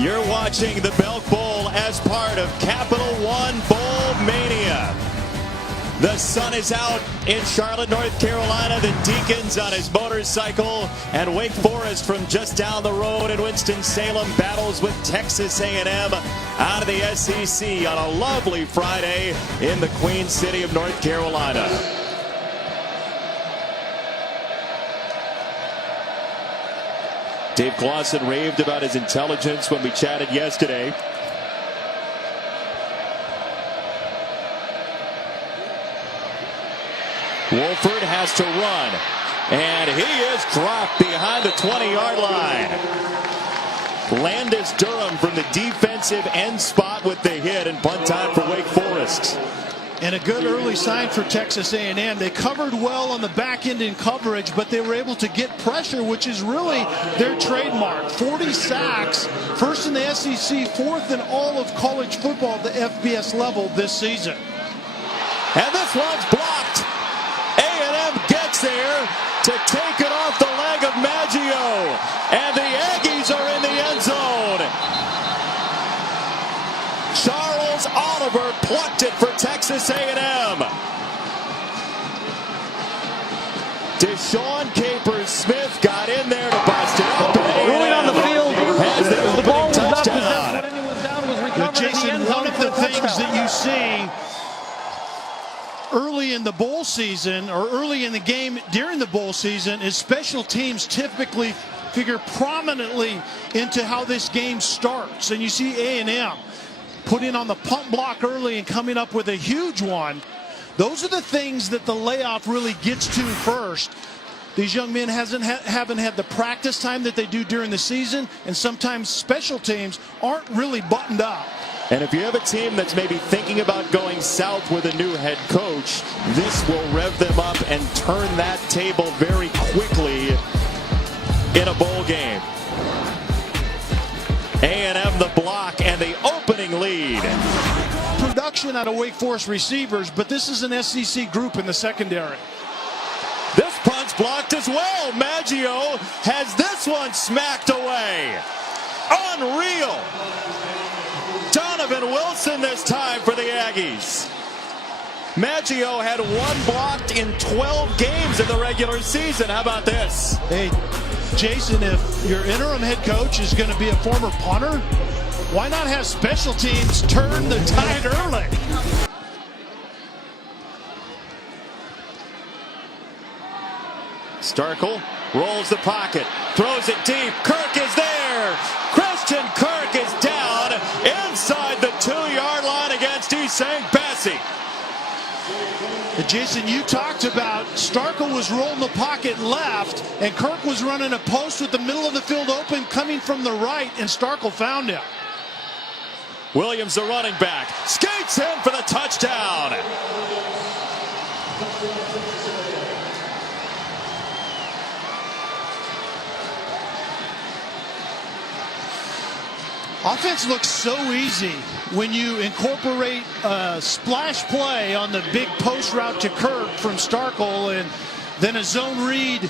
You're watching the Belk Bowl as part of Capital One Bowl Mania. The sun is out in Charlotte, North Carolina. The Deacons on his motorcycle, and Wake Forest from just down the road in Winston-Salem battles with Texas A&M out of the SEC on a lovely Friday in the Queen City of North Carolina. Dave Clawson raved about his intelligence when we chatted yesterday. Wolford has to run, and he is dropped behind the 20-yard line. Landis Durham from the defensive end spot with the hit, and punt time for Wake Forest. And a good early sign for Texas A&M. They covered well on the back end in coverage, but they were able to get pressure, which is really their trademark. 40 sacks, first in the SEC, fourth in all of college football at the FBS level this season. And this one's blocked. A&M gets there to take it off the leg of Maggio, and the Aggies are in the end zone. Charles Oliver plucked it for Texas A&M. Deshaun Capers-Smith got in there to bust it up. Ruling on the field. The ball was up. Jason, one of the things that you see early in the bowl season, or early in the game during the bowl season, is special teams typically figure prominently into how this game starts. And you see A&M put in on the punt block early and coming up with a huge one. Those are the things that the layoff really gets to first. These young men haven't had the practice time that they do during the season, and sometimes special teams aren't really buttoned up. And if you have a team that's maybe thinking about going south with a new head coach, this will rev them up and turn that table very quickly in a bowl game. A&M the block and the opening lead. Production out of Wake Forest receivers, but this is an SEC group in the secondary. This punt's blocked as well. Maggio has this one smacked away. Unreal. Donovan Wilson this time for the Aggies. Maggio had one blocked in 12 games in the regular season. How about this? Hey, Jason, if your interim head coach is going to be a former punter, why not have special teams turn the tide early? Starkel rolls the pocket, throws it deep. Kirk is there. Christian Kirk is down inside the 2-yard line against East St. Bessie. Jason, you talked about Starkel was rolling the pocket left, and Kirk was running a post with the middle of the field open coming from the right, and Starkel found him. Williams, the running back, skates in for the touchdown. Offense looks so easy when you incorporate a splash play on the big post route to Kirk from Starkel, and then a zone read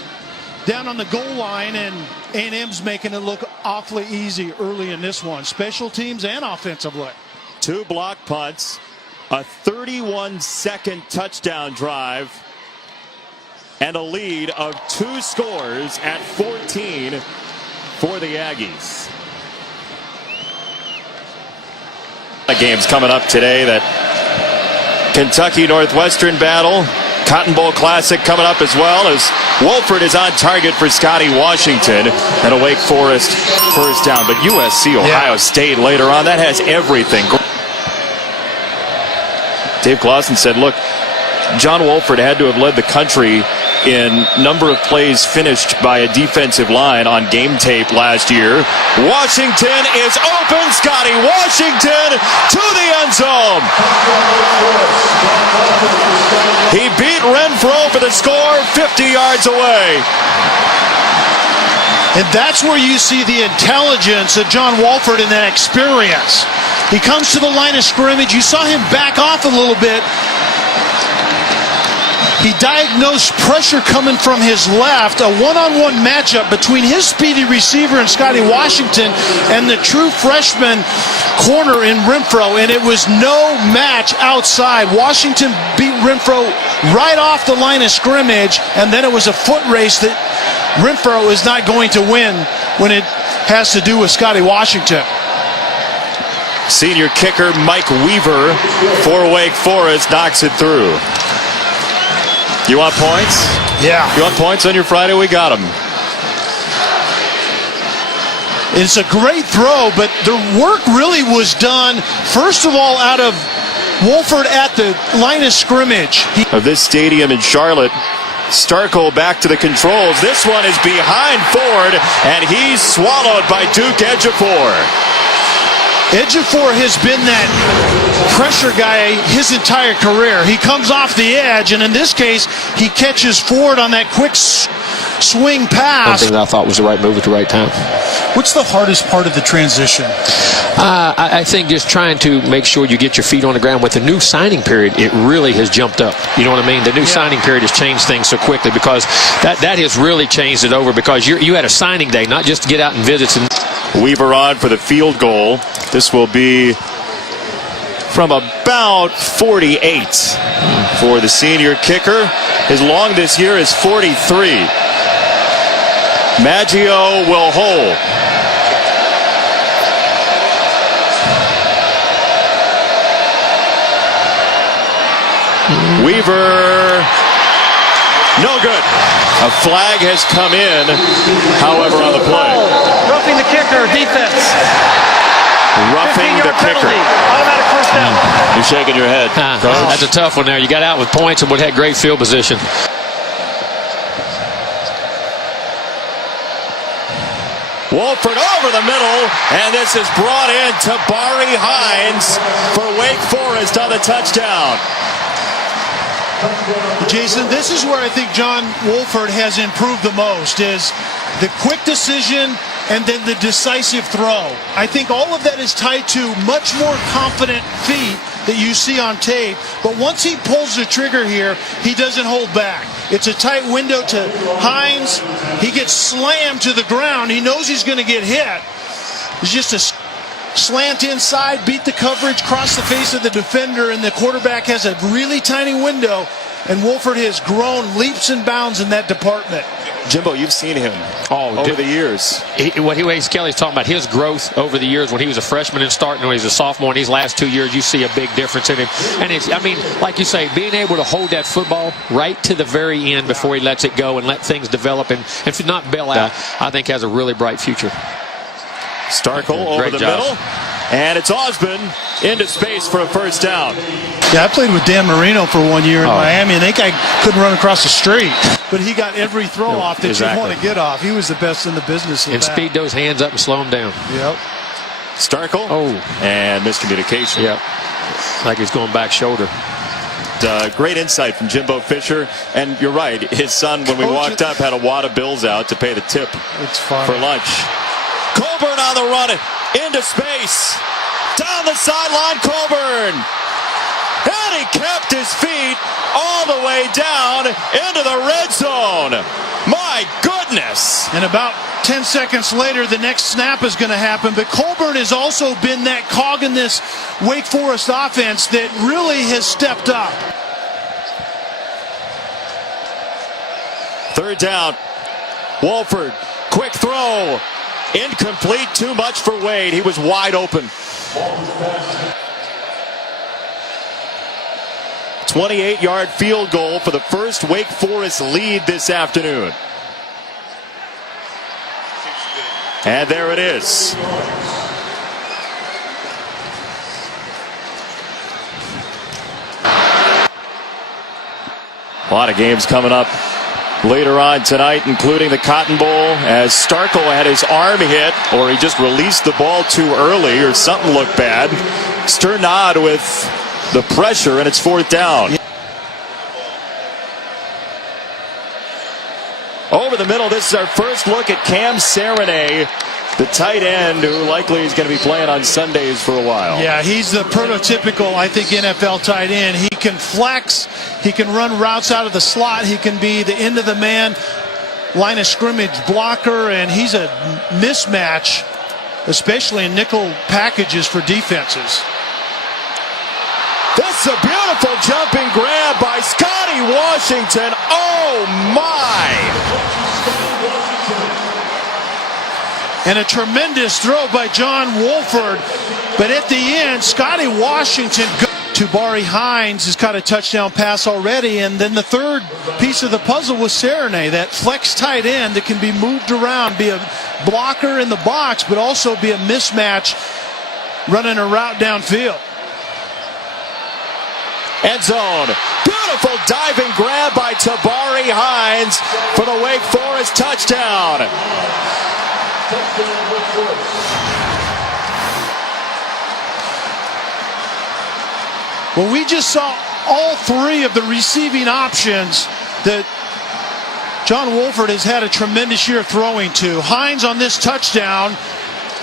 down on the goal line, and A&M's making it look awfully easy early in this one, special teams and offensively. 2 block punts, a 31-second touchdown drive, and a lead of 2 scores at 14 for the Aggies. Games coming up today. That Kentucky Northwestern battle, Cotton Bowl Classic coming up as well, as Wolford is on target for Scotty Washington and a Wake Forest first down. But USC Ohio State later on, that has everything. Dave Clawson said, look, John Wolford had to have led the country in number of plays finished by a defensive line on game tape last year. Washington is open. Scotty Washington to the end zone. He beat Renfro for the score 50 yards away. And that's where you see the intelligence of John Wolford and that experience. He comes to the line of scrimmage. You saw him back off a little bit. he diagnosed pressure coming from his left, a one-on-one matchup between his speedy receiver and Scotty Washington and the true freshman corner in Renfro, and it was no match outside. Washington beat Renfro right off the line of scrimmage, and then it was a foot race that Renfro is not going to win when it has to do with Scotty Washington. Senior kicker Mike Weaver for Wake Forest knocks it through. You want points? Yeah. You want points on your Friday? We got them. It's a great throw, but the work really was done, first of all, out of Wolford at the line of scrimmage. Of this stadium in Charlotte, Starkle back to the controls. This one is behind Ford, and he's swallowed by Duke Ejiofor. Ejiofor has been that pressure guy his entire career. He comes off the edge, and in this case, he catches Ford on that quick swing pass. Something that I thought was the right move at the right time. What's the hardest part of the transition? I think just trying to make sure you get your feet on the ground. With the new signing period, it really has jumped up. You know what I mean? The new signing period has changed things so quickly, because that has really changed it over, because you had a signing day, not just to get out and visit. Weaver on for the field goal. This will be from about 48 for the senior kicker. His long this year is 43. Maggio will hold. Weaver, no good. A flag has come in, however, on the play. Roughing the kicker, defense. Roughing the kicker. Automatic first down. You're shaking your head. That's a tough one there. You got out with points and would have had great field position. Wolford over the middle, and this is brought in to Barry Hines for Wake Forest on the touchdown. Jason, this is where I think John Wolford has improved the most, is the quick decision and then the decisive throw. I think all of that is tied to much more confident feet that you see on tape, but once he pulls the trigger here, he doesn't hold back. It's a tight window to Hines. He gets slammed to the ground. He knows he's going to get hit. It's just a slant inside, beat the coverage, cross the face of the defender, and the quarterback has a really tiny window, and Wolford has grown leaps and bounds in that department. Jimbo, you've seen him over the years. What Kelly's talking about, his growth over the years, when he was a freshman and starting, when he was a sophomore, in these last 2 years, you see a big difference in him. And it's, I mean, like you say, being able to hold that football right to the very end before he lets it go and let things develop and if not bail out, I think has a really bright future. Starkle over the middle, and it's Osborne into space for a first down. Yeah, I played with Dan Marino for 1 year in Miami, and that guy couldn't run across the street. But he got every throw off that you want to get off. He was the best in the business. And speed those hands up and slow them down. Yep. Starkle. And miscommunication. Yep. Like he's going back shoulder. Great insight from Jimbo Fisher. And you're right, his son, when we walked up, had a wad of bills out to pay the tip for lunch. Colburn on the run, into space, down the sideline, Colburn. And he kept his feet all the way down into the red zone. My goodness. And about 10 seconds later, the next snap is going to happen. But Colburn has also been that cog in this Wake Forest offense that really has stepped up. Third down. Wolford, quick throw. Incomplete, too much for Wade. He was wide open. 28-yard field goal for the first Wake Forest lead this afternoon. And there it is. A lot of games coming up later on tonight, including the Cotton Bowl, as Starkle had his arm hit, or he just released the ball too early, or something looked bad. Sternad with the pressure, and it's fourth down. Over the middle, this is our first look at Cam Serenay the tight end who likely is going to be playing on Sundays for a while. Yeah, he's the prototypical, I think, NFL tight end. He can flex. He can run routes out of the slot. He can be the end of the man line of scrimmage blocker, and he's a mismatch, especially in nickel packages for defenses. This is a beautiful jumping grab by Scotty Washington. Oh, my! And a tremendous throw by John Wolford. But at the end, Scotty Washington to Bari Hines has got a touchdown pass already. And then the third piece of the puzzle was Serenay, that flex tight end that can be moved around, be a blocker in the box, but also be a mismatch running a route downfield. End zone. Beautiful diving grab by Tabari Hines for the Wake Forest touchdown. Well, we just saw all three of the receiving options that John Wolford has had a tremendous year throwing to. Hines on this touchdown,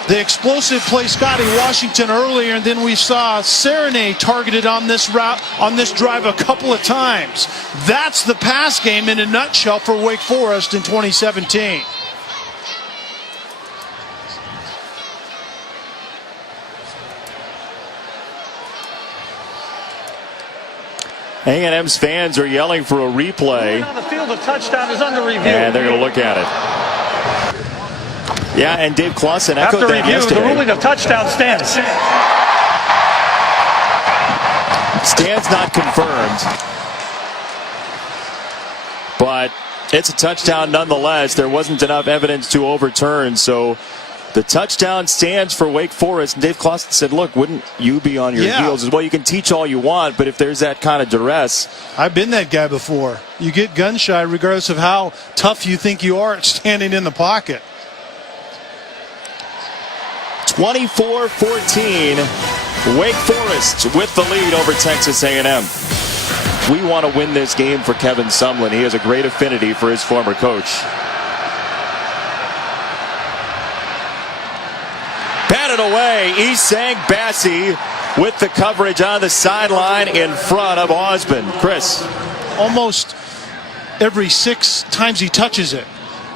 the explosive play Scotty Washington earlier, and then we saw Serenay targeted on this route, on this drive a couple of times. That's the pass game in a nutshell for Wake Forest in 2017. A&M's fans are yelling for a replay. On the field, the touchdown is under review. And they're going to look at it. Yeah, and Dave Clausen echoed that review, yesterday. the ruling of touchdown stands. Stands not confirmed. But it's a touchdown nonetheless. There wasn't enough evidence to overturn, so the touchdown stands for Wake Forest. And Dave Clausen said, look, wouldn't you be on your heels as well? You can teach all you want, but if there's that kind of duress. I've been that guy before. You get gun shy regardless of how tough you think you are at standing in the pocket. 24-14, Wake Forest with the lead over Texas A&M. We want to win this game for Kevin Sumlin. He has a great affinity for his former coach. Batted away, Isang Bassi with the coverage on the sideline in front of Osmond. Chris. Almost every 6 times he touches it,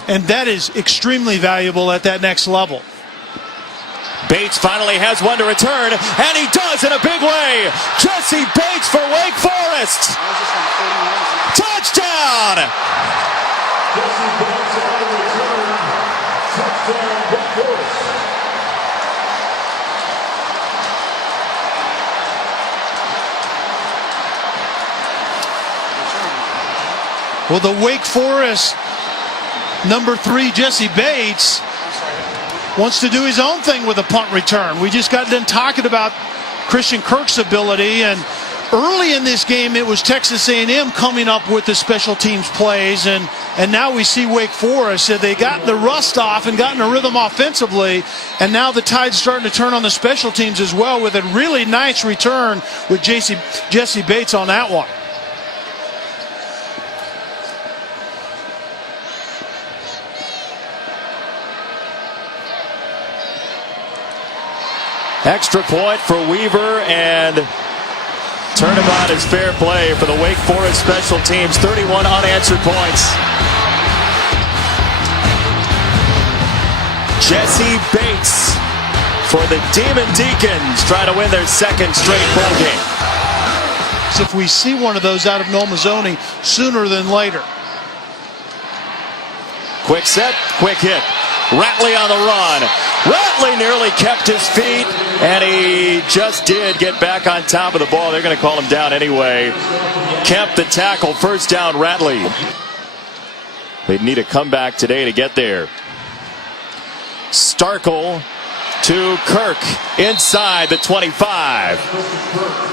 and that is extremely valuable at that next level. Bates finally has one to return, and he does in a big way. Jesse Bates for Wake Forest. Touchdown! Jesse Bates on the return. Touchdown, Wake Forest. Well, the Wake Forest number 3, Jesse Bates, wants to do his own thing with a punt return. We just got done talking about Christian Kirk's ability, and early in this game it was Texas A&M coming up with the special teams plays, and now we see Wake Forest. So they got the rust off and gotten a rhythm offensively, and now the tide's starting to turn on the special teams as well with a really nice return with Jesse Bates on that one. Extra point for Weaver, and turnabout is fair play for the Wake Forest special teams. 31 unanswered points. Jesse Bates for the Demon Deacons trying to win their second straight bowl game. If we see one of those out of Nomazzoni sooner than later. Quick set, quick hit. Ratley on the run. Ratley nearly kept his feet, and he just did get back on top of the ball. They're going to call him down anyway. Kemp the tackle, first down, Ratley. They'd need a comeback today to get there. Starkel to Kirk inside the 25.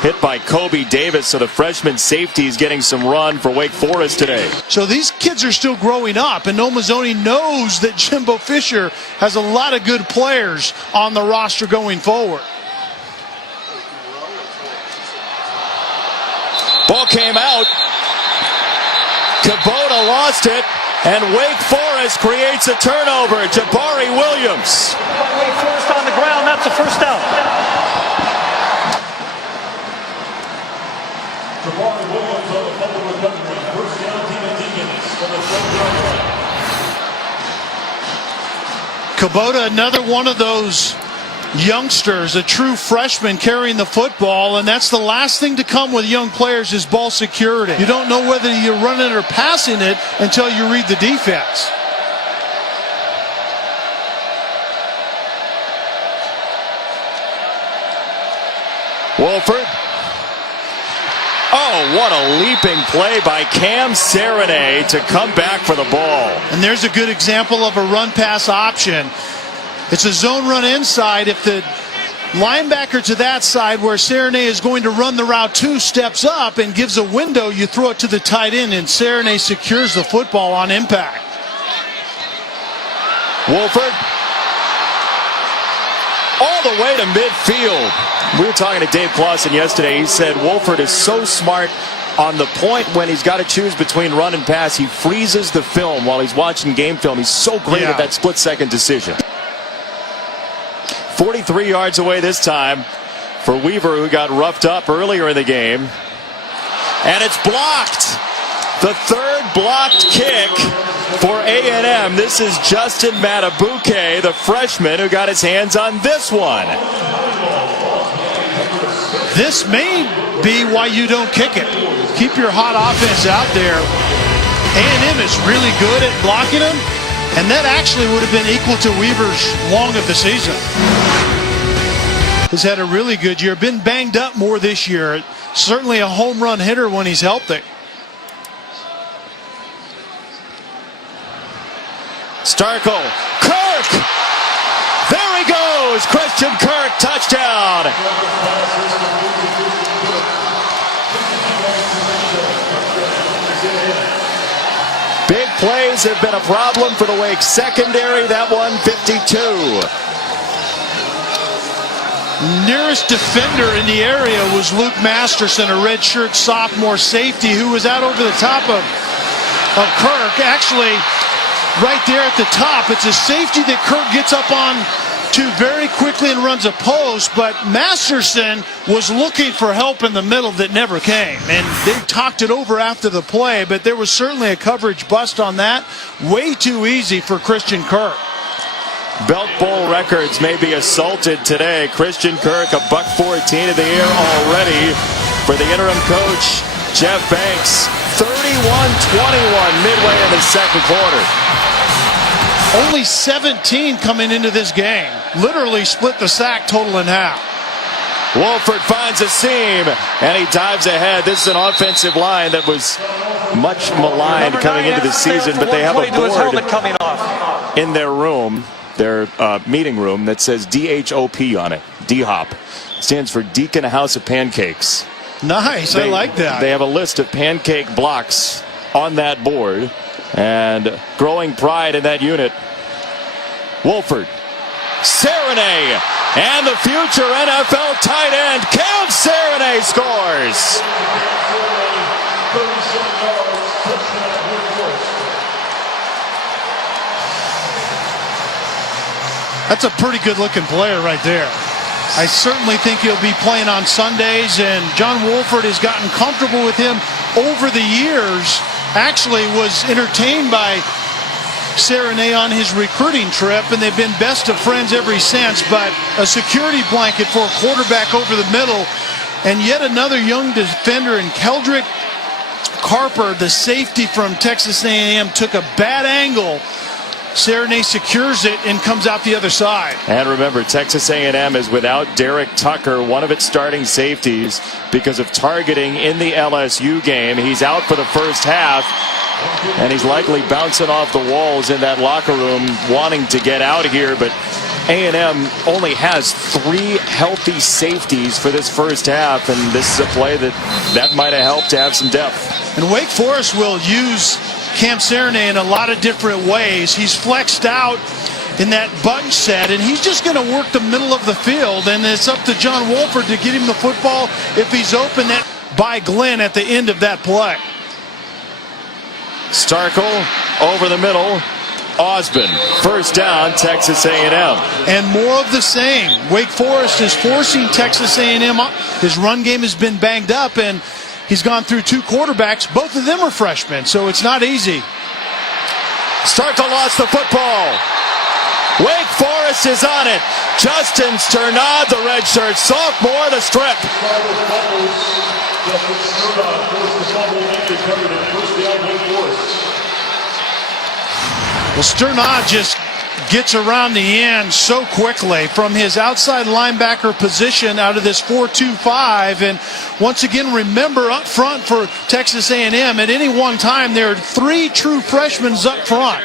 Hit by Kobe Davis, so the freshman safety is getting some run for Wake Forest today. So these kids are still growing up, and Nomazzoni knows that Jimbo Fisher has a lot of good players on the roster going forward. Ball came out. Kubota lost it. And Wake Forest creates a turnover. Jabari Williams. Wake Forest on the ground. That's a first down. Jabari Williams on the fumble recovery. First down, team of Deacons from the 12-yard line. Kubota, another one of those youngsters, a true freshman carrying the football, and that's the last thing to come with young players is ball security. You don't know whether you're running or passing it until you read the defense. Wolford. Oh, what a leaping play by Cam Serenay to come back for the ball. And there's a good example of a run-pass option. It's a zone run inside. If the linebacker to that side where Serenay is going to run the route 2 steps up and gives a window, you throw it to the tight end, and Serenay secures the football on impact. Wolford. All the way to midfield. We were talking to Dave Clausen yesterday. He said Wolford is so smart on the point when he's got to choose between run and pass. He freezes the film while he's watching game film. He's so great at that split-second decision. 43 yards away this time for Weaver, who got roughed up earlier in the game. And it's blocked. The third blocked kick for A&M. This is Justin Matabuke, the freshman, who got his hands on this one. This may be why you don't kick it. Keep your hot offense out there. A&M is really good at blocking them, and that actually would have been equal to Weaver's long of the season. He's had a really good year. Been banged up more this year. Certainly a home run hitter when he's healthy. Starkle. Kirk! There he goes! Christian Kirk, touchdown! Big plays have been a problem for the Wake secondary. That one, 52. Nearest defender in the area was Luke Masterson, a redshirt sophomore safety who was out over the top of Kirk. Actually, right there at the top, it's a safety that Kirk gets up on to very quickly and runs a post, but Masterson was looking for help in the middle that never came, and they talked it over after the play, but there was certainly a coverage bust on that. Way too easy for Christian Kirk. Belk Bowl records may be assaulted today. Christian Kirk, $114 in the air already for the interim coach, Jeff Banks. 31-21 midway in the second quarter. Only 17 coming into this game. Literally split the sack total in half. Wolford finds a seam, and he dives ahead. This is an offensive line that was much maligned coming into the season, but they have a board in their room, their meeting room, that says DHOP on it. D-Hop. Stands for Deacon House of Pancakes. Nice, I like that. They have a list of pancake blocks on that board, and growing pride in that unit. Wolford. Serenay, and the future NFL tight end, Cam Serenay, scores. That's a pretty good looking player right there. I certainly think he'll be playing on Sundays, and John Wolford has gotten comfortable with him over the years. Actually was entertained by Serenay on his recruiting trip, and they've been best of friends ever since. But a security blanket for a quarterback over the middle, and yet another young defender in Keldrick Carper, the safety from Texas A&M, took a bad angle. Serenay secures it and comes out the other side. And remember, Texas A&M is without Derek Tucker, one of its starting safeties, because of targeting in the LSU game. He's out for the first half, and he's likely bouncing off the walls in that locker room, wanting to get out of here. But A&M only has 3 healthy safeties for this first half, and this is a play that might have helped to have some depth. And Wake Forest will use Cam Serenay in a lot of different ways. He's flexed out in that bunch set, and he's just going to work the middle of the field, and it's up to John Wolford to get him the football if he's open by Glenn at the end of that play. Starkle over the middle. Osborne, first down, Texas A&M. And more of the same. Wake Forest is forcing Texas A&M up. His run game has been banged up, and he's gone through two quarterbacks. Both of them are freshmen, so it's not easy. Starkle lost the football. Wake Forest is on it. Justin Sternad, the redshirt sophomore, the strip. Well, Sternad just gets around the end so quickly from his outside linebacker position out of this 4-2-5. And once again, remember up front for Texas A&M, at any one time, there are three true freshmen up front.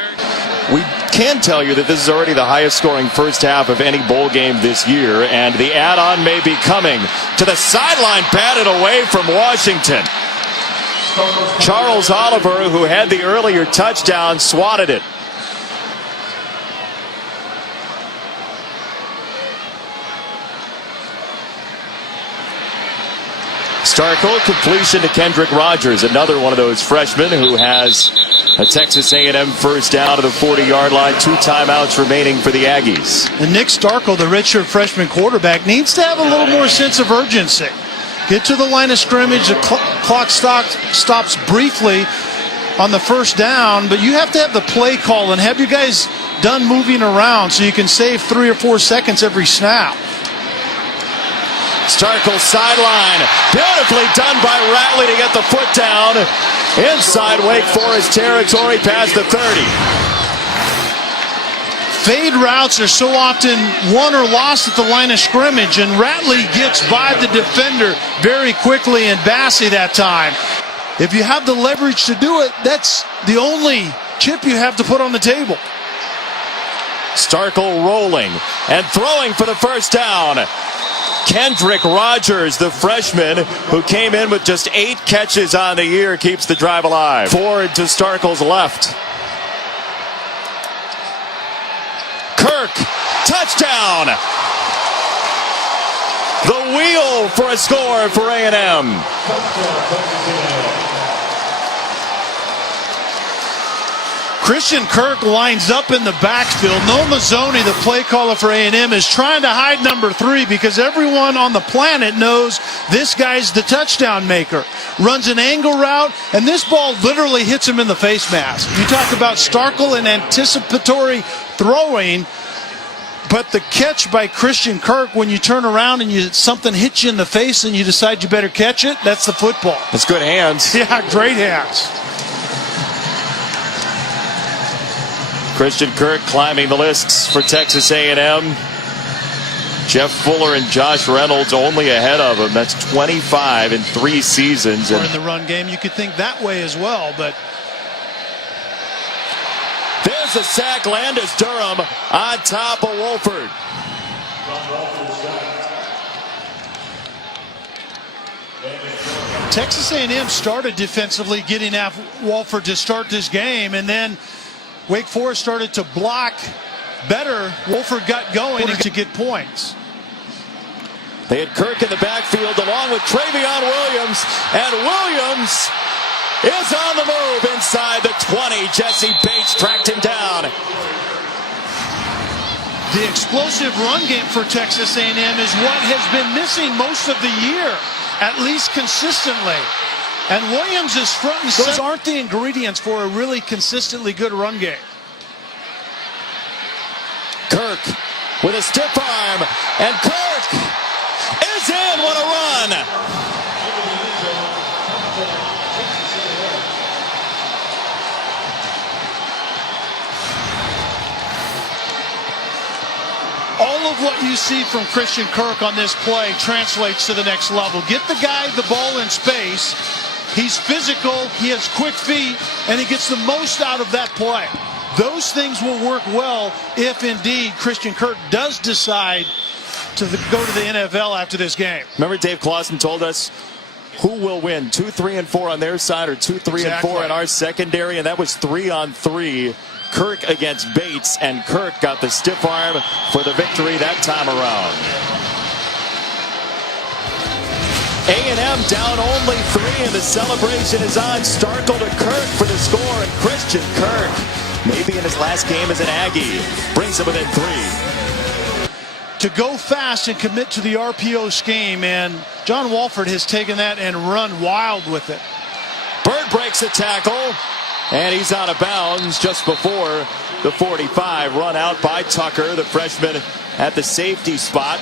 We can tell you that this is already the highest scoring first half of any bowl game this year, and the add-on may be coming. To the sideline, batted away from Washington. Charles Oliver, who had the earlier touchdown, swatted it. Starkle, completion to Kendrick Rogers, another one of those freshmen who has a Texas A&M first down to the 40-yard line. 2 timeouts remaining for the Aggies. And Nick Starkle, the redshirt freshman quarterback, needs to have a little more sense of urgency. Get to the line of scrimmage. The clock stops briefly on the first down, but you have to have the play call and have you guys done moving around so you can save 3 or 4 seconds every snap. Starkle sideline, beautifully done by Ratley to get the foot down inside Wake Forest territory past the 30. Fade routes are so often won or lost at the line of scrimmage, and Ratley gets by the defender very quickly, and Bassey that time. If you have the leverage to do it, that's the only chip you have to put on the table. Starkle rolling and throwing for the first down. Kendrick Rogers, the freshman who came in with just 8 catches on the year, keeps the drive alive. Forward to Starkle's left. Kirk, touchdown. The wheel for a score for A&M. Christian Kirk lines up in the backfield. Noah Mazzoni, the play caller for A&M, is trying to hide number 3 because everyone on the planet knows this guy's the touchdown maker. Runs an angle route, and this ball literally hits him in the face mask. You talk about Starkle and anticipatory throwing, but the catch by Christian Kirk, when you turn around and something hits you in the face and you decide you better catch it, that's the football. That's good hands. Yeah, great hands. Christian Kirk climbing the lists for Texas A&M. Jeff Fuller and Josh Reynolds only ahead of him. That's 25 in 3 seasons. Or in the run game, you could think that way as well, but there's a sack. Landis Durham on top of Wolford. Texas A&M started defensively, getting at Wolford to start this game, and then Wake Forest started to block better. Wolford got going to get points. They had Kirk in the backfield along with Travion Williams, and Williams is on the move inside the 20. Jesse Bates tracked him down. The explosive run game for Texas A&M is what has been missing most of the year, at least consistently. And Williams is front and center. Those aren't the ingredients for a really consistently good run game. Kirk with a stiff arm, and Kirk is in. What a run! All of what you see from Christian Kirk on this play translates to the next level. Get the guy the ball in space. He's physical, he has quick feet, and he gets the most out of that play. Those things will work well if indeed Christian Kirk does decide to go to the NFL after this game. Remember Dave Clawson told us who will win, 2, 3, and 4 on their side or 2, 3, and 4 in our secondary, and that was 3-on-3. Kirk against Bates, and Kirk got the stiff arm for the victory that time around. A&M down only 3, and the celebration is on. Starkle to Kirk for the score, and Christian Kirk, maybe in his last game as an Aggie, brings him within 3. To go fast and commit to the RPO scheme, and John Walford has taken that and run wild with it. Bird breaks a tackle, and he's out of bounds just before the 45. Run out by Tucker, the freshman at the safety spot.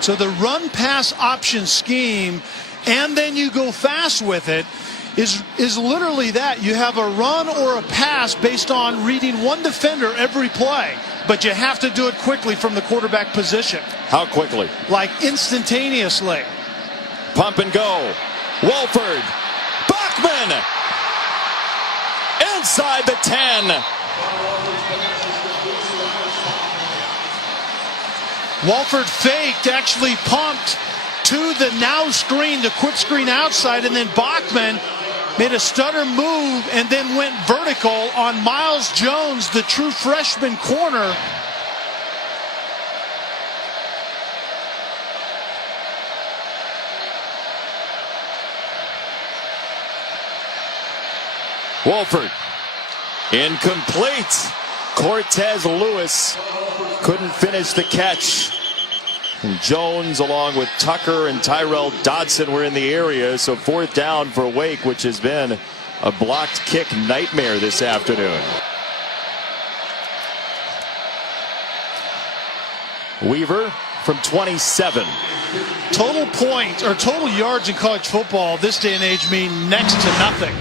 So the run-pass option scheme, and then you go fast with it, is literally that. You have a run or a pass based on reading one defender every play, but you have to do it quickly from the quarterback position. How quickly? Like instantaneously. Pump and go. Wolford. Bachman. Inside the 10. Walford faked, actually pumped to the now screen, the quick screen outside, and then Bachman made a stutter move and then went vertical on Miles Jones, the true freshman corner. Wolford. Incomplete. Cortez Lewis couldn't finish the catch. And Jones, along with Tucker and Tyrell Dodson, were in the area. So 4th down for Wake, which has been a blocked kick nightmare this afternoon. Weaver from 27. Total points or total yards in college football this day and age mean next to nothing.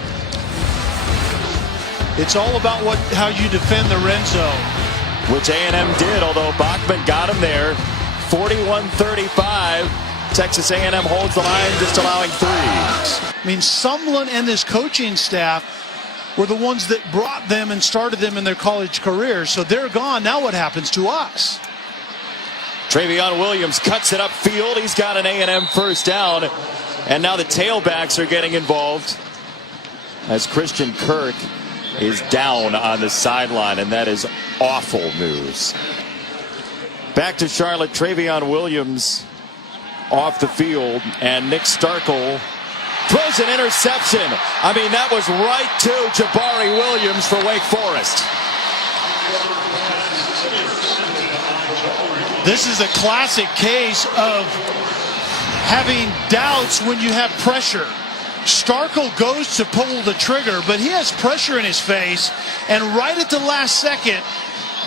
It's all about how you defend the red zone. Which A&M did, although Bachman got him there. 41-35. Texas A&M holds the line, just allowing 3. I mean, Sumlin and his coaching staff were the ones that brought them and started them in their college careers. So they're gone. Now what happens to us? Travion Williams cuts it upfield. He's got an A&M first down. And now the tailbacks are getting involved as Christian Kirk is down on the sideline, and that is awful news. Back to Charlotte, Travion Williams off the field, and Nick Starkle throws an interception. I mean, that was right to Jabari Williams for Wake Forest. This is a classic case of having doubts when you have pressure. Starkle goes to pull the trigger, but he has pressure in his face, and right at the last second,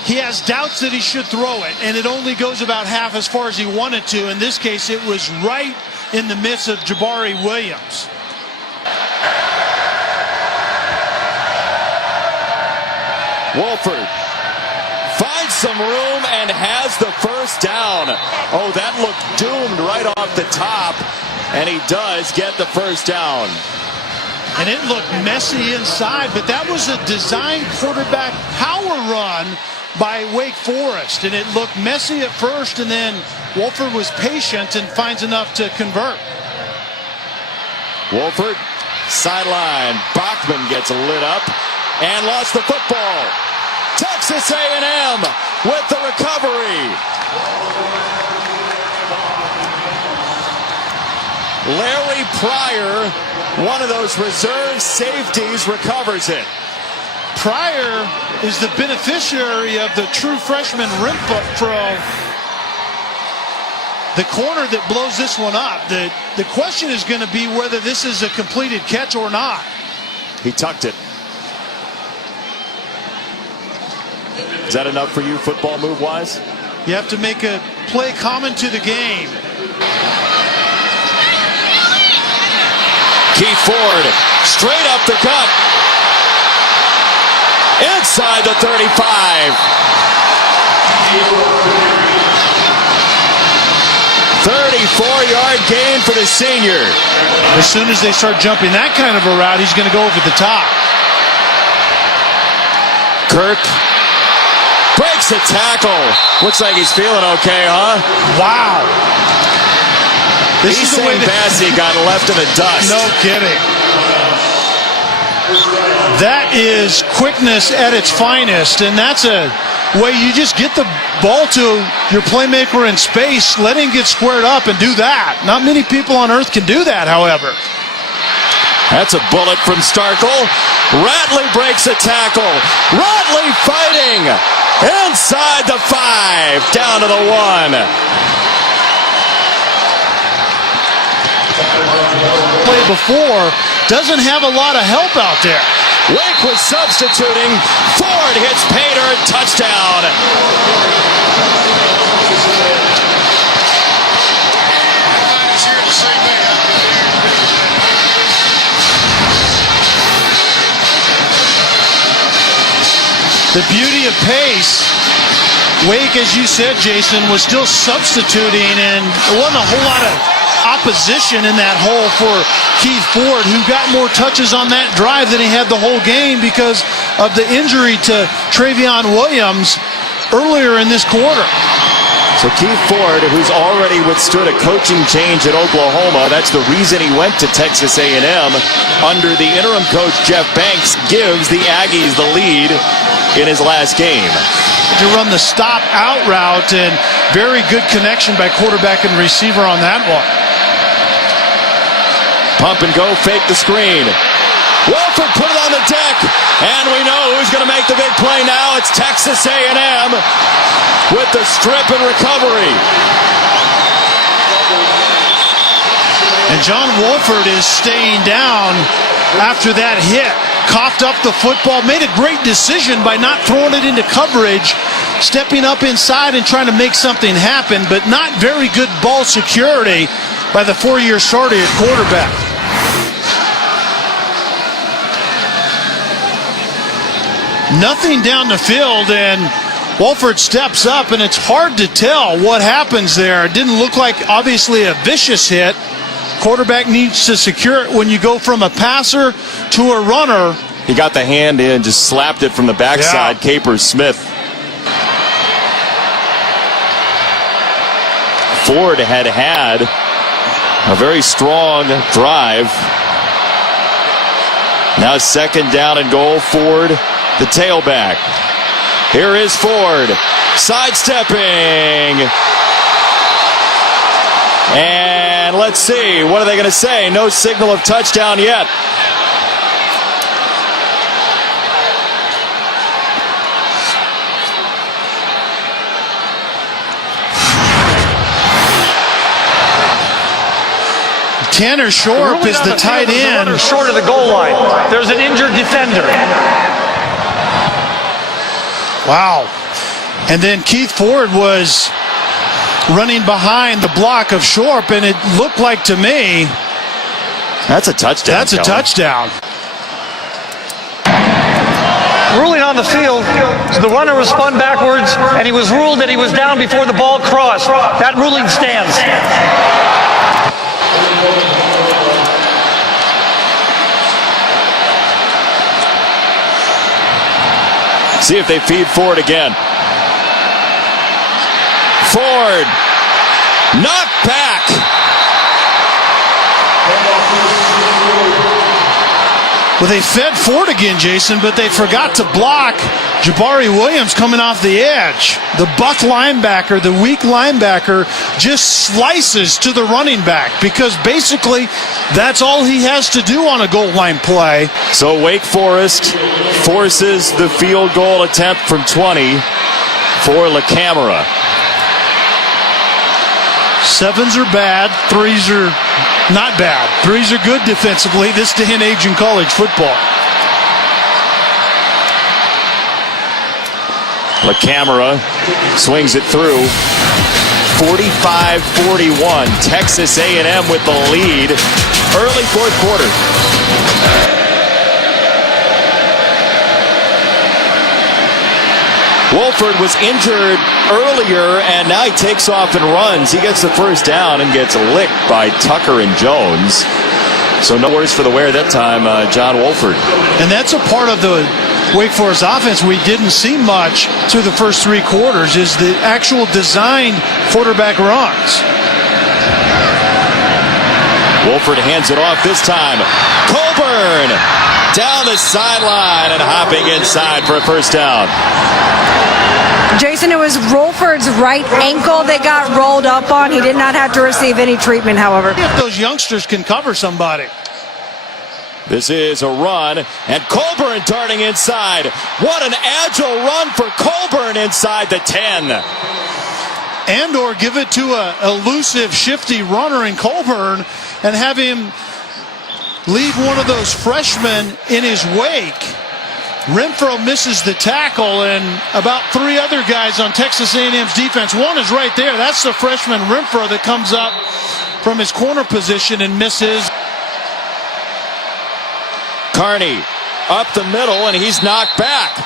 he has doubts that he should throw it, and it only goes about half as far as he wanted to. In this case, it was right in the midst of Jabari Williams. Wolford finds some room and has the first down. Oh, that looked doomed right off the top, and he does get the first down. And it looked messy inside, but that was a design quarterback power run by Wake Forest, and it looked messy at first, and then Wolford was patient and finds enough to convert. Wolford, sideline. Bachman gets lit up and lost the football. Texas A&M with the recovery. Larry Pryor, one of those reserve safeties, recovers it. Pryor is the beneficiary of the true freshman rim throw. The corner that blows this one up. The question is going to be whether this is a completed catch or not. He tucked it. Is that enough for you football move-wise? You have to make a play common to the game. Keith Ford, straight up the gut. Inside the 35. 34-yard gain for the senior. As soon as they start jumping that kind of a route, he's going to go over the top. Kirk breaks a tackle. Looks like he's feeling okay, huh? Wow. This is the way Bassey got left in the dust. No kidding. That is quickness at its finest, and that's a Where you just get the ball to your playmaker in space, let him get squared up and do that. Not many people on earth can do that, however. That's a bullet from Starkel. Ratley breaks a tackle. Ratley fighting inside the 5, down to the 1. Play before, doesn't have a lot of help out there. Wake was substituting. Ford hits Pater, touchdown. The beauty of pace, Wake, as you said, Jason, was still substituting, and there wasn't a whole lot of opposition in that hole for Keith Ford, who got more touches on that drive than he had the whole game because of the injury to Travion Williams earlier in this quarter. So Keith Ford, who's already withstood a coaching change at Oklahoma, that's the reason he went to Texas A&M, under the interim coach Jeff Banks, gives the Aggies the lead in his last game. To run the stop out route, and very good connection by quarterback and receiver on that one. Pump and go, fake the screen. Wolford put it on the deck, and we know who's going to make the big play now. It's Texas A&M with the strip and recovery. And John Wolford is staying down after that hit. Coughed up the football, made a great decision by not throwing it into coverage, stepping up inside and trying to make something happen, but not very good ball security by the 4-year starter at quarterback. Nothing down the field, and Wolford steps up, and it's hard to tell what happens there. It didn't look like, obviously, a vicious hit. Quarterback needs to secure it when you go from a passer to a runner. He got the hand in, just slapped it from the backside. Yeah. Capers Smith. Ford had a very strong drive. Now second down and goal. Ford, the tailback. Here is Ford, sidestepping. And let's see, what are they going to say? No signal of touchdown yet. Tanner Shorp is the tight end. Short of the goal line. There's an injured defender. Wow. And then Keith Ford was running behind the block of Shorp, and it looked like to me that's a touchdown. That's a touchdown. Ruling on the field, the runner was spun backwards, and he was ruled that he was down before the ball crossed. That ruling stands. See if they feed Ford again. Ford, knocked back. Well, they fed Ford again, Jason, but they forgot to block Jabari Williams coming off the edge. The buck linebacker, the weak linebacker, just slices to the running back because basically that's all he has to do on a goal line play. So Wake Forest forces the field goal attempt from 20 for LaCamera. 7s are bad, 3s are not bad. 3s are good defensively this day and age in college football. LaCamera swings it through. 45-41. Texas A&M with the lead. Early fourth quarter. Wolford was injured earlier, and now he takes off and runs. He gets the first down and gets licked by Tucker and Jones. So no worries for the wear that time, John Wolford. And that's a part of the Wake Forest offense we didn't see much through the first 3 quarters is the actual design quarterback runs. Wolford hands it off this time. Colburn Down the sideline and hopping inside for a first down. Jason, it was Rolford's right ankle that got rolled up on. He did not have to receive any treatment, however. If those youngsters can cover somebody. This is a run, and Colburn darting inside. What an agile run for Colburn inside the 10. And or give it to a elusive, shifty runner in Colburn and have him leave one of those freshmen in his wake. Renfro misses the tackle, and about 3 other guys on Texas A&M's defense. One is right there. That's the freshman Renfro that comes up from his corner position and misses. Carney up the middle, and he's knocked back.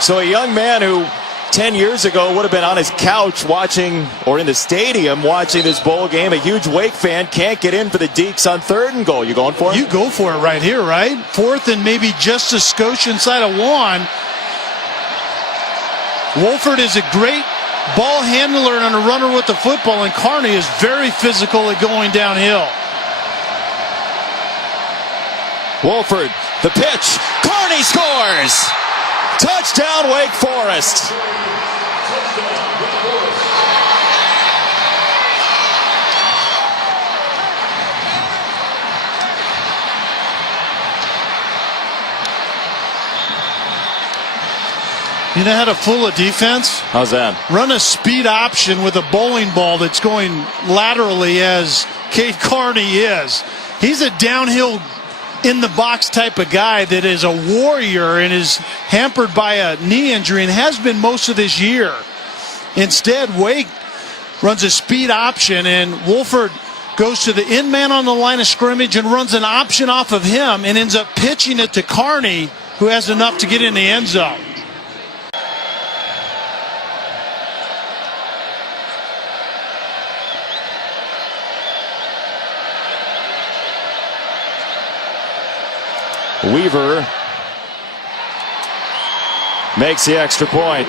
So a young man who 10 years ago would have been on his couch watching, or in the stadium watching this bowl game, a huge Wake fan, can't get in for the Deeks on 3rd and goal. You going for it? You go for it right here, right? 4th and maybe just a skosh inside of 1. Wolford is a great ball handler and a runner with the football, and Carney is very physical at going downhill. Wolford, the pitch. Carney scores! Touchdown, Wake Forest. You know how to fool a defense? How's that? Run a speed option with a bowling ball that's going laterally, as Cade Carney is. He's a downhill in the box type of guy that is a warrior and is hampered by a knee injury and has been most of this year. Instead, Wake runs a speed option, and Wolford goes to the in man on the line of scrimmage and runs an option off of him and ends up pitching it to Carney, who has enough to get in the end zone. Weaver makes the extra point.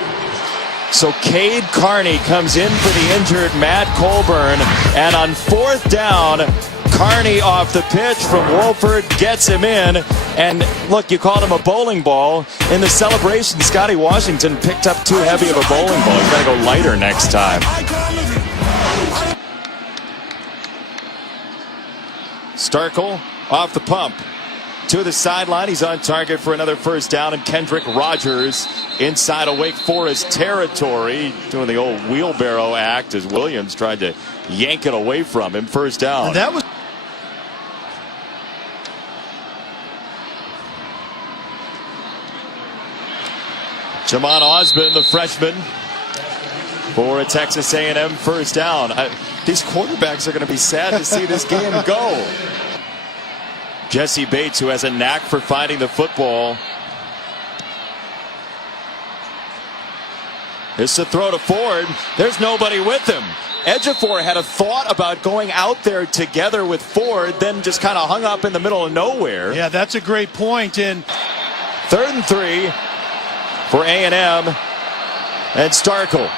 So Cade Carney comes in for the injured Matt Colburn, and on 4th down, Carney off the pitch from Wolford gets him in. And look, you called him a bowling ball. In the celebration, Scotty Washington picked up too heavy of a bowling ball. He's got to go lighter next time. Starkel off the pump to the sideline. He's on target for another first down, and Kendrick Rogers inside of Wake Forest territory doing the old wheelbarrow act as Williams tried to yank it away from him. First down. And that was Jamon Osmond, the freshman, for a Texas A&M first down. These quarterbacks are going to be sad to see this game go. Jesse Bates, who has a knack for finding the football. It's a throw to Ford. There's nobody with him. Ejiofor had a thought about going out there together with Ford, then just kind of hung up in the middle of nowhere. Yeah, that's a great point. And 3rd and 3 for A&M and Starkel.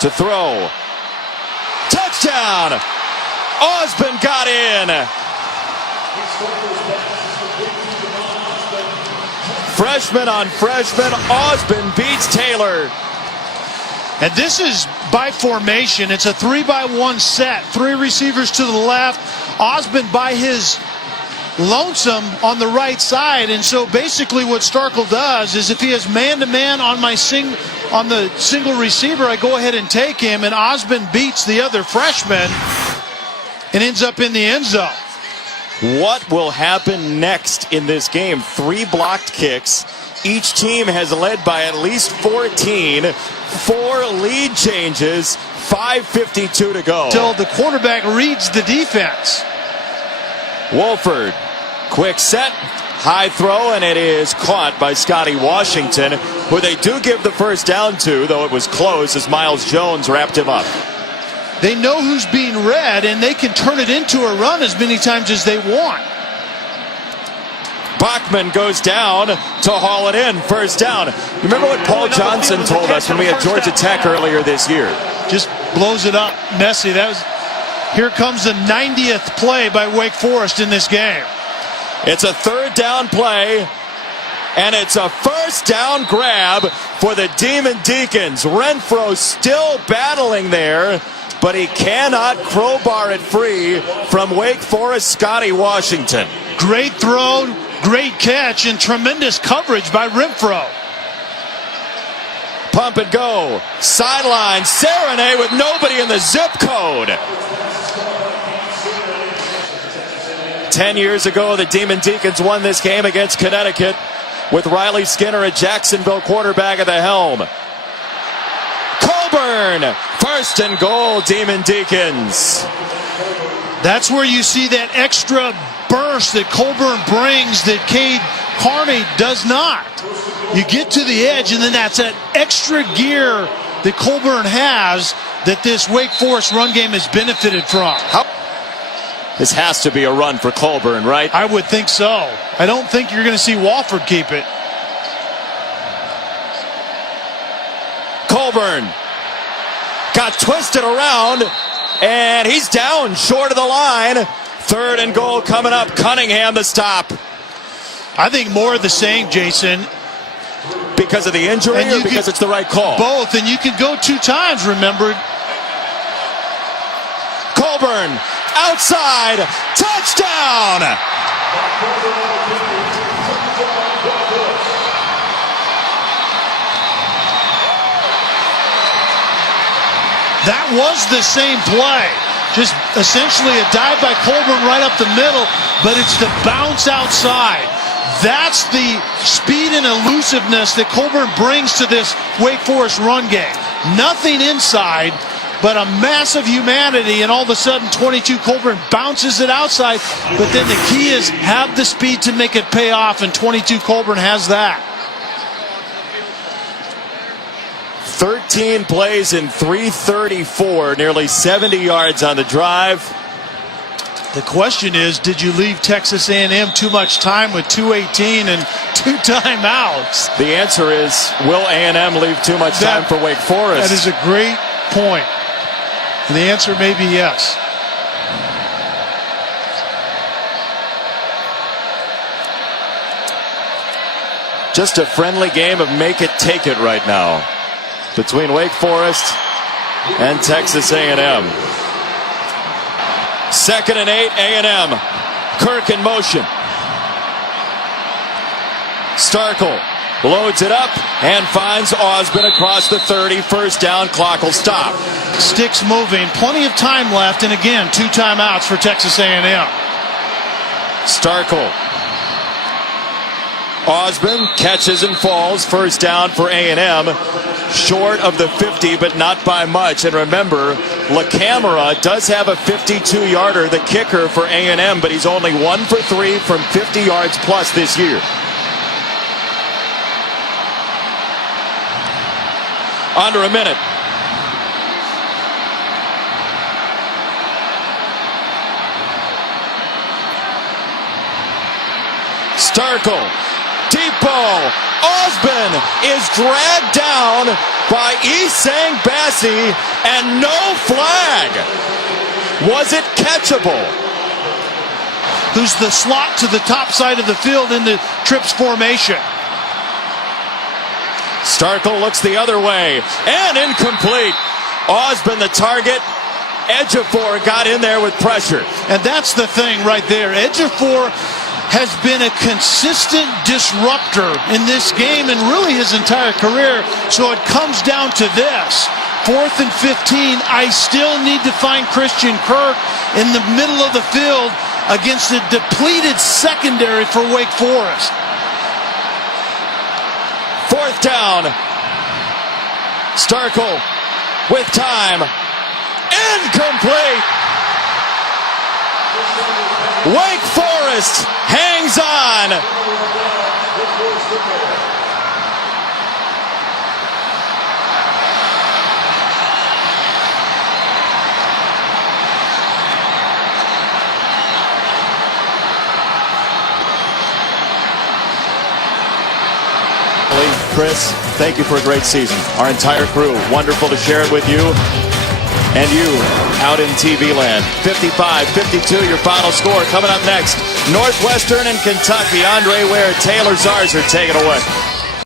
To throw. Touchdown! Osmond got in. Freshman on freshman, Osmond beats Taylor. And this is by formation. It's a 3-by-1 set. 3 receivers to the left. Osmond by his lonesome on the right side. And so basically what Starkel does is if he has man-to-man on the single receiver, I go ahead and take him, and Osmond beats the other freshman and ends up in the end zone. What will happen next in this game? 3 blocked kicks. Each team has led by at least 14. 4 lead changes. 5:52 to go. Until the quarterback reads the defense. Wolford, quick set, high throw, and it is caught by Scotty Washington, who they do give the first down to, though it was close as Miles Jones wrapped him up. They know who's being read, and they can turn it into a run as many times as they want. Bachman goes down to haul it in. First down. You remember what Paul Johnson told us when we had Georgia Tech earlier this year? Just blows it up. Messy. That Here comes the 90th play by Wake Forest in this game. It's a third down play, and it's a first down grab for the Demon Deacons. Renfro still battling there, but he cannot crowbar it free from Wake Forest Scotty Washington. Great throw, great catch, and tremendous coverage by Renfro. Pump and go. Sideline. Serenade with nobody in the zip code. 10 years ago, the Demon Deacons won this game against Connecticut with Riley Skinner, a Jacksonville quarterback, at the helm. Colburn. First and goal, Demon Deacons. That's where you see that extra burst that Colburn brings that Cade Carney does not. You get to the edge, and then that's that extra gear that Colburn has that this Wake Forest run game has benefited from. This has to be a run for Colburn, right? I would think so. I don't think you're going to see Wofford keep it. Colburn got twisted around, and he's down short of the line. Third and goal coming up. Cunningham the stop. I think more of the same, Jason. Because of the injury or because it's the right call? Both, and you can go 2 times, remember. Colburn outside, touchdown! That was the same play. Just essentially a dive by Colburn right up the middle, but it's the bounce outside. That's the speed and elusiveness that Colburn brings to this Wake Forest run game. Nothing inside, but a massive humanity, and all of a sudden 22 Colburn bounces it outside, but then the key is have the speed to make it pay off, and 22 Colburn has that. 13 plays in 334, nearly 70 yards on the drive. The question is, did you leave Texas A&M too much time with 2:18 and 2 timeouts? The answer is, will A&M leave too much time for Wake Forest? That is a great point. And the answer may be yes. Just a friendly game of make it, take it right now between Wake Forest and Texas A&M. 2nd and 8, A&M. Kirk in motion. Starkle loads it up and finds Osborne across the 30. First down, clock will stop. Sticks moving, plenty of time left, and again, 2 timeouts for Texas A&M. Starkle. Osborne catches and falls. First down for A&M. Short of the 50, but not by much. And remember, LaCamera does have a 52-yarder, the kicker for A&M, but he's only 1 for 3 from 50 yards plus this year. Under a minute. Starkle. Deep ball. Osborne is dragged down by Isang Bassi, and no flag. Was it catchable? Who's the slot to the top side of the field in the trips formation. Starkle looks the other way, and incomplete. Osborne the target. Ejiofor got in there with pressure. And that's the thing right there. Ejiofor has been a consistent disruptor in this game and really his entire career. So it comes down to this. 4th and 15. I still need to find Christian Kirk in the middle of the field against a depleted secondary for Wake Forest. 4th down. Starkle with time. Incomplete. Wake Forest hangs on. Chris, thank you for a great season. Our entire crew, wonderful to share it with you. and you out in TV land. 55-52, your final score. Coming up next, Northwestern and Kentucky. Andre Ware, Taylor Zarzer take it away.